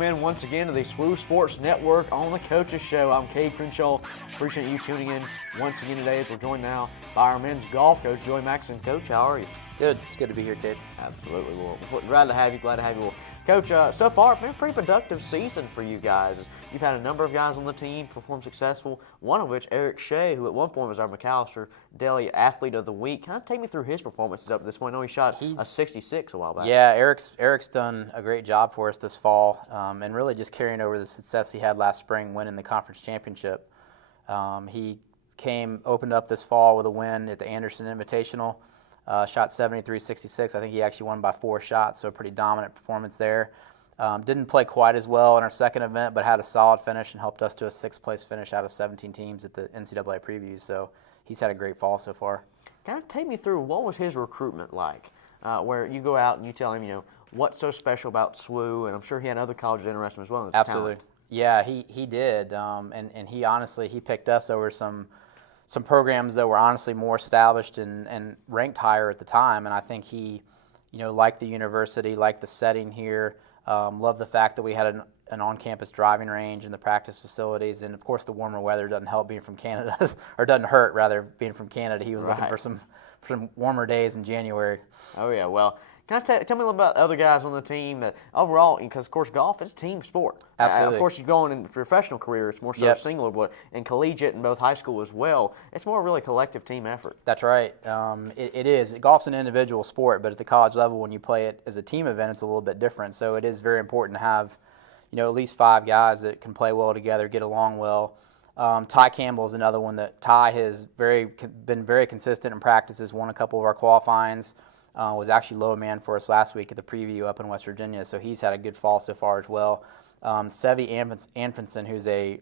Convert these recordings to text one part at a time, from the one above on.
welcome in once again to the SWU Sports Network on the Coaches Show. I'm Cade Crenshaw. Appreciate you tuning in once again today as we're joined now by our men's golf coach, Joey Maxson. Coach, how are you? Good. It's good to be here, Cade. Absolutely. Well, glad to have you. Well, Coach, so far it's been a pretty productive season for you guys. You've had a number of guys on the team perform successful, one of which, Eric Shea, who at one point was our McAllister Daily Athlete of the Week. Kind of take me through his performances up to this point. I know he shot a 66 a while back. Yeah, Eric's done a great job for us this fall, and really just carrying over the success he had last spring, winning the conference championship. He opened up this fall with a win at the Anderson Invitational. Shot 73-66. I think he actually won by 4 shots, so a pretty dominant performance there. Didn't play quite as well in our second event, but had a solid finish and helped us to a 6th place finish out of 17 teams at the NCAA preview. So he's had a great fall so far. Kind of take me through, what was his recruitment like? Where you go out and you tell him, what's so special about SWU, and I'm sure he had other colleges interested in him as well. Absolutely. Talent. Yeah, he did, and he honestly picked us over some programs that were honestly more established and ranked higher at the time. And I think he, liked the university, liked the setting here, loved the fact that we had an on-campus driving range and the practice facilities. And, of course, the warmer weather doesn't help being from Canada, or doesn't hurt, rather, being from Canada. He was looking for some warmer days in January. Oh, yeah. Well, tell me a little about other guys on the team that overall, because, of course, golf is a team sport. Absolutely. Of course, you go on in professional career, it's more so singular, but in collegiate and both high school as well, it's more really collective team effort. That's right. It is. Golf's an individual sport, but at the college level, when you play it as a team event, it's a little bit different. So it is very important to have, at least 5 guys that can play well together, get along well. Ty Campbell is another one that Ty has been very consistent in practices, won a couple of our qualifyings. Was actually low man for us last week at the preview up in West Virginia, so he's had a good fall so far as well. Sevi Anfinson, who's a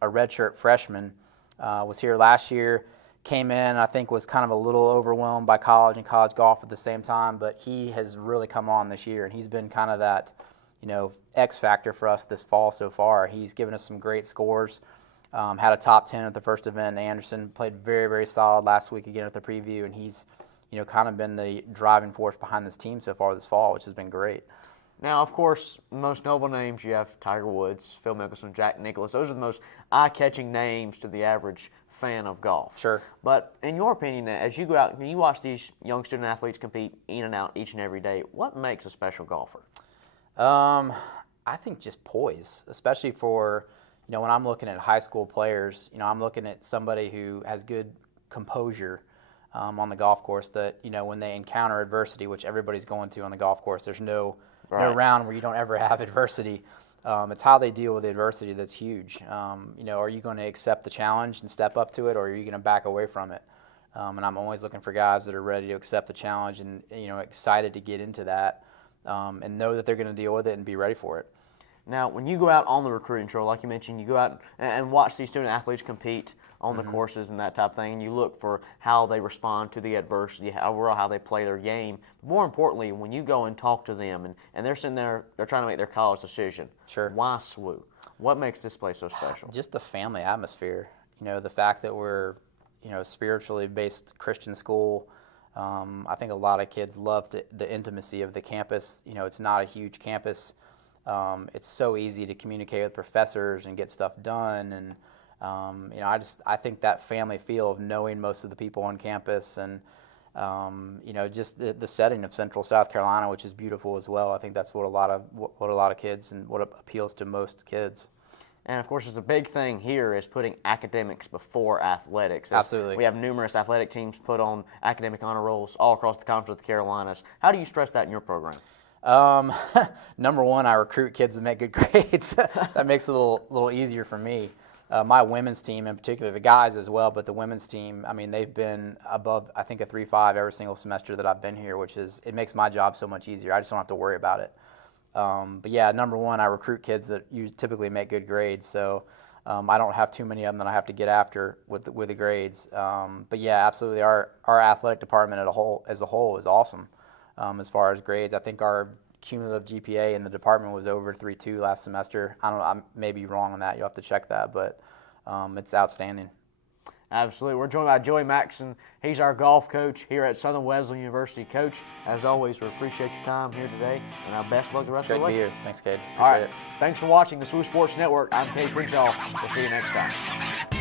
redshirt freshman, was here last year, came in, I think was kind of a little overwhelmed by college and college golf at the same time, but he has really come on this year, and he's been kind of that, X factor for us this fall so far. He's given us some great scores, had a top 10 at the first event in Anderson, played very, very solid last week again at the preview, and he's kind of been the driving force behind this team so far this fall, which has been great. Now, of course, most notable names, you have Tiger Woods, Phil Mickelson, Jack Nicklaus. Those are the most eye-catching names to the average fan of golf. Sure. But in your opinion, as you go out and you watch these young student athletes compete in and out each and every day, what makes a special golfer? I think just poise, especially for, when I'm looking at high school players, I'm looking at somebody who has good composure on the golf course, that when they encounter adversity, which everybody's going to on the golf course, there's no round where you don't ever have adversity. It's how they deal with the adversity that's huge. Are you going to accept the challenge and step up to it, or are you going to back away from it? And I'm always looking for guys that are ready to accept the challenge and excited to get into that, and know that they're going to deal with it and be ready for it. Now, when you go out on the recruiting trail, like you mentioned, you go out and watch these student athletes compete on the courses and that type of thing, and you look for how they respond to the adversity, overall how they play their game. But more importantly, when you go and talk to them and they're sitting there, they're trying to make their college decision. Sure. Why SWU? What makes this place so special? Just the family atmosphere. The fact that we're, a spiritually based Christian school. I think a lot of kids love the intimacy of the campus. It's not a huge campus. It's so easy to communicate with professors and get stuff done, and I think that family feel of knowing most of the people on campus, and just the setting of Central South Carolina, which is beautiful as well. I think that's what a lot of kids, and what appeals to most kids. And, of course, there's a big thing here is putting academics before athletics. Absolutely. We have numerous athletic teams put on academic honor rolls all across the Conference of the Carolinas. How do you stress that in your program? Number one, I recruit kids to make good grades. That makes it a little easier for me. My women's team in particular, the guys as well, but the women's team, they've been above, I think, a 3.5 every single semester that I've been here, it makes my job so much easier. I just don't have to worry about it. But yeah, number one, I recruit kids that typically make good grades, so I don't have too many of them that I have to get after with the grades. But yeah, absolutely, our athletic department as a whole is awesome. As far as grades, I think our cumulative GPA in the department was over 3.2 last semester. I don't know, I may be wrong on that. You'll have to check that, but it's outstanding. Absolutely. We're joined by Joey Maxson. He's our golf coach here at Southern Wesleyan University. Coach, as always, we appreciate your time here today, and best of luck the rest of the way. Great to be here. Thanks, Cade. All right. Appreciate it. Thanks for watching the SWU Sports Network. I'm Cade Crenshaw. We'll see you next time.